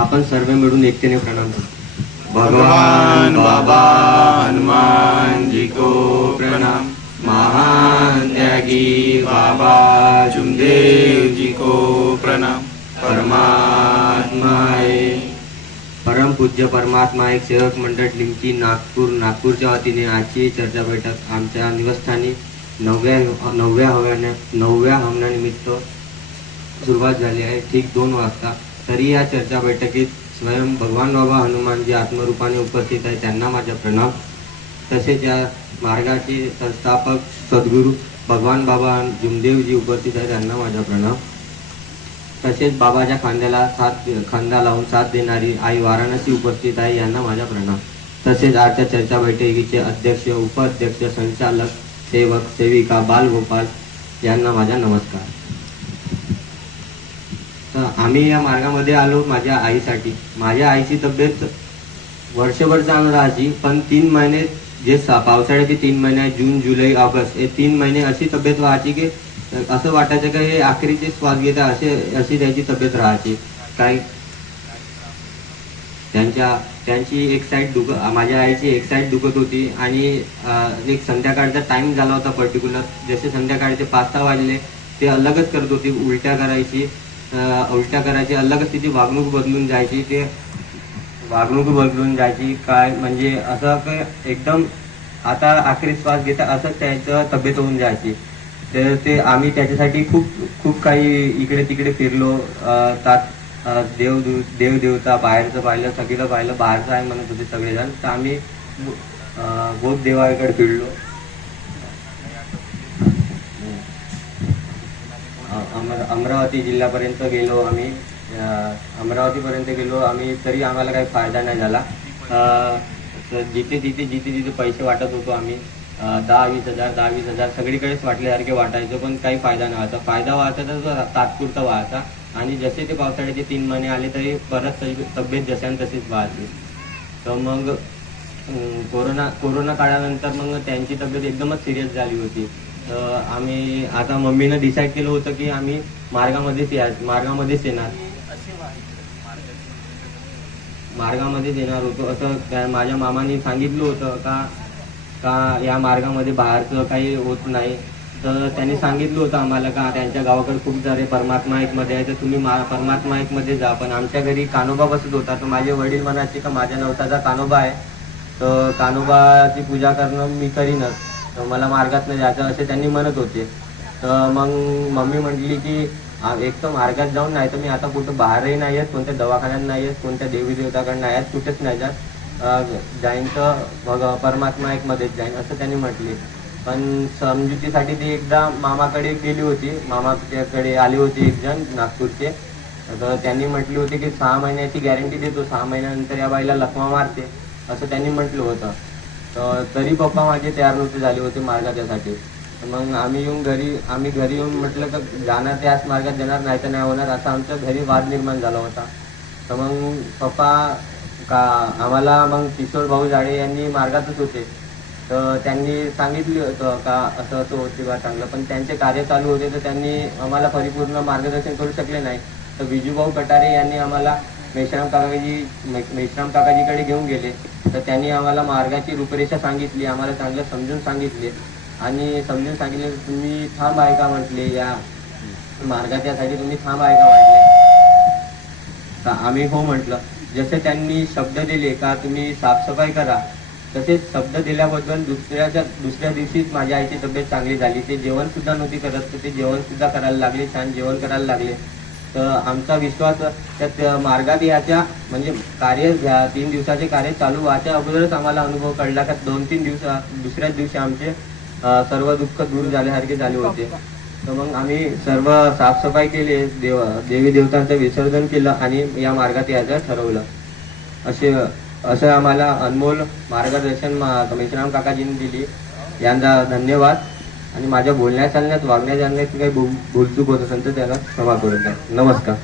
आपण सर्व मिळून एकतेने प्रणाम भगवान बाबा हनुमान जी को प्रणाम. महान त्यागी बाबा जुमदेव जी को प्रणाम. परमात्मा है परम पूज्य परमात्मा एक सेवक मंडळ लिमकी नागपूर नागपूरच्या वतीने आजची चर्चा बैठक आमच्या निवस्थानी नवव्या नवव्या हवयाने नवव्या हवनानिमित्त सुरुवात झाली आहे. ठीक दोन वाजता तरी या चर्चा बैठकीत स्वयं भगवान बाबा हनुमान जे आत्मरूपाने उपस्थित आहे त्यांना माझा प्रणाम. तसेच या मार्गाचे संस्थापक सद्गुरू भगवान बाबा जुमदेवजी उपस्थित आहे त्यांना माझा प्रणाम. तसेच बाबाच्या खांद्याला साथ खांदा लावून साथ देणारी आई वाराणसी उपस्थित आहे यांना माझा प्रणाम. तसेच आजच्या चर्चा बैठकीचे अध्यक्ष उपाध्यक्ष संचालक सेवक सेविका बालगोपाल यांना माझा नमस्कार. आम्ही या मार्गामध्ये आलो माझ्या आईसाठी. माझ्या आईची तब्येत वर्षभर चांगली राहायची पण तीन महिने जे पावसाळ्याचे तीन महिने जून जुलै ऑगस्ट हे तीन महिने अशी तब्येत व्हायची की असं वाटायचं की हे आखरीचे श्वास घेता असे अशी त्यांची तब्येत राहायची. काय? त्यांच्या त्यांची एक साईड दुख माझ्या आईची एक साईड दुखत होती आणि एक संध्याकाळचा टाइम झाला होता पर्टिक्युलर जसे संध्याकाळचे पाच सहा वाजले ते अलगच करत होती उलट्या करायची. अं, करायची अलगच तिची वागणूक बदलून जायची ते वागणूक बदलून जायची काय म्हणजे असं काय एकदम आता आखरी श्वास घेता असंच त्याचं तब्येत होऊन जायची. तर ते आम्ही त्याच्यासाठी खूप खूप काही इकडे तिकडे फिरलो. अं, तात देव देव देवता बाहेरचं पाहिलं सगळं पाहिलं बाहेरचं आहे म्हणत होते सगळेजण. तर आम्ही बोध देवाकडे फिरलो. अमर अमरावती जिल्ह्यापर्यंत गेलो आम्ही. अमरावतीपर्यंत गेलो आम्ही तरी आम्हाला काही फायदा नाही झाला. जिथे जिथे जिथे जिथे पैसे वाटत होतो आम्ही. दहा वीस हजार दहा वीस हजार सगळीकडेच वाटल्यासारखे वाटायचं पण काही फायदा नाही व्हायचा फायदा व्हायचा तर तात्पुरता व्हायचा. आणि जसे ते पावसाळ्याचे तीन महिने आले तरी परत तब्येत जशान तशीच व्हायची तर मग कोरोना कोरोना काळानंतर मग त्यांची तब्येत एकदमच सिरियस झाली होती. तर आम्ही आता मम्मीनं डिसाईड केलं होतं की आम्ही मार्गामध्येच या मार्गामध्येच येणार. मार्गामध्येच येणार होतो. असं त्या- माझ्या मामाने सांगितलं होतं का का या मार्गामध्ये बाहेरचं काही होत नाही. तर त्यांनी सांगितलं होतं आम्हाला का त्यांच्या गावाकडे खूप सारे परमात्मा एकमध्ये आहे तर तुम्ही मा परमात्मा एकमध्ये जा. पण आमच्या घरी कानोबा बसत होता. तर माझे वडील म्हणायचे का माझ्या नवसाचा कानोबा आहे. तर कानोबाची पूजा करणं मी करीनच. तर मला मार्गात नाही जायचं असे त्यांनी म्हणत होते. तर मग मम्मी म्हटली की एक तर मार्गात जाऊन नाही तर मी आता कुठं बाहेरही नाही आहेत कोणत्या दवाखान्यात नाही आहेत कोणत्या देवी देवताकडे नाही आहेत कुठेच नाही जात. जाईन तर मग परमात्मा एक मध्येच जाईन असं त्यांनी म्हटले. पण समजुतीसाठी ती एकदा मामाकडे गेली होती. मामाकडे आली होती एक जण नागपूरचे. तर त्यांनी म्हटली होती की सहा महिन्याची गॅरंटी देतो सहा महिन्यानंतर या बाईला लखमा मारते असं त्यांनी म्हटलं होतं. तर तरी पप्पा माझे तयार नव्हते झाले होते मार्गाच्यासाठी तर मग आम्ही येऊन घरी आम्ही घरी येऊन म्हटलं तर जाणार त्याच मार्गात देणार नाही तर नाही होणार. असा आमच्या घरी वाद निर्माण झाला होता. तर मग पप्पा का आम्हाला मग किशोर भाऊ जाडे यांनी मार्गातच होते. तर त्यांनी सांगितलं होतं का असं असं होते बा चांगलं. पण त्यांचे कार्य चालू होते तर त्यांनी आम्हाला परिपूर्ण मार्गदर्शन करू शकले नाही. तर विजूभाऊ कटारे यांनी आम्हाला मेश्राम काकाजी मे- मेश्राम काकाजीकडे घेऊन गेले. तर त्यांनी आम्हाला मार्गाची रूपरेषा सांगितली आम्हाला चांगलं समजून सांगितले. आणि समजून सांगितले तुम्ही थांब आहे का म्हटले या मार्गाच्यासाठी तुम्ही थांब आहे का म्हटले. तर आम्ही हो म्हटलं जसे त्यांनी शब्द दिले का तुम्ही साफसफाई करा तसेच शब्द दिल्याबद्दल दुसऱ्याच्या दुसऱ्या दिवशीच माझ्या आईची तब्येत चांगली झाली ते जेवण सुद्धा नव्हती करत तर ते जेवण सुद्धा करायला लागले छान जेवण करायला लागले. आमचा विश्वास त्या मार्गात याच्या म्हणजे कार्य तीन दिवसाचे कार्य चालू व्हायच्या अगोदरच आम्हाला अनुभव कळला. का दोन तीन दिवसा दुसऱ्याच दिवशी आमचे सर्व दुःख दूर झाल्यासारखे झाले होते. तर मग आम्ही सर्व साफसफाई केली देव देवी देवतांचं विसर्जन केलं आणि या मार्गात यायचं ठरवलं. असे असं आम्हाला अनमोल मार्गदर्शन मेश्राम काकाजींनी दिली. यांचा धन्यवाद. आणि माझ्या बोलण्या चालण्यात वागण्या चालण्यात काही भूलचूक होत असेल तर त्याला क्षमा करून द्या. नमस्कार.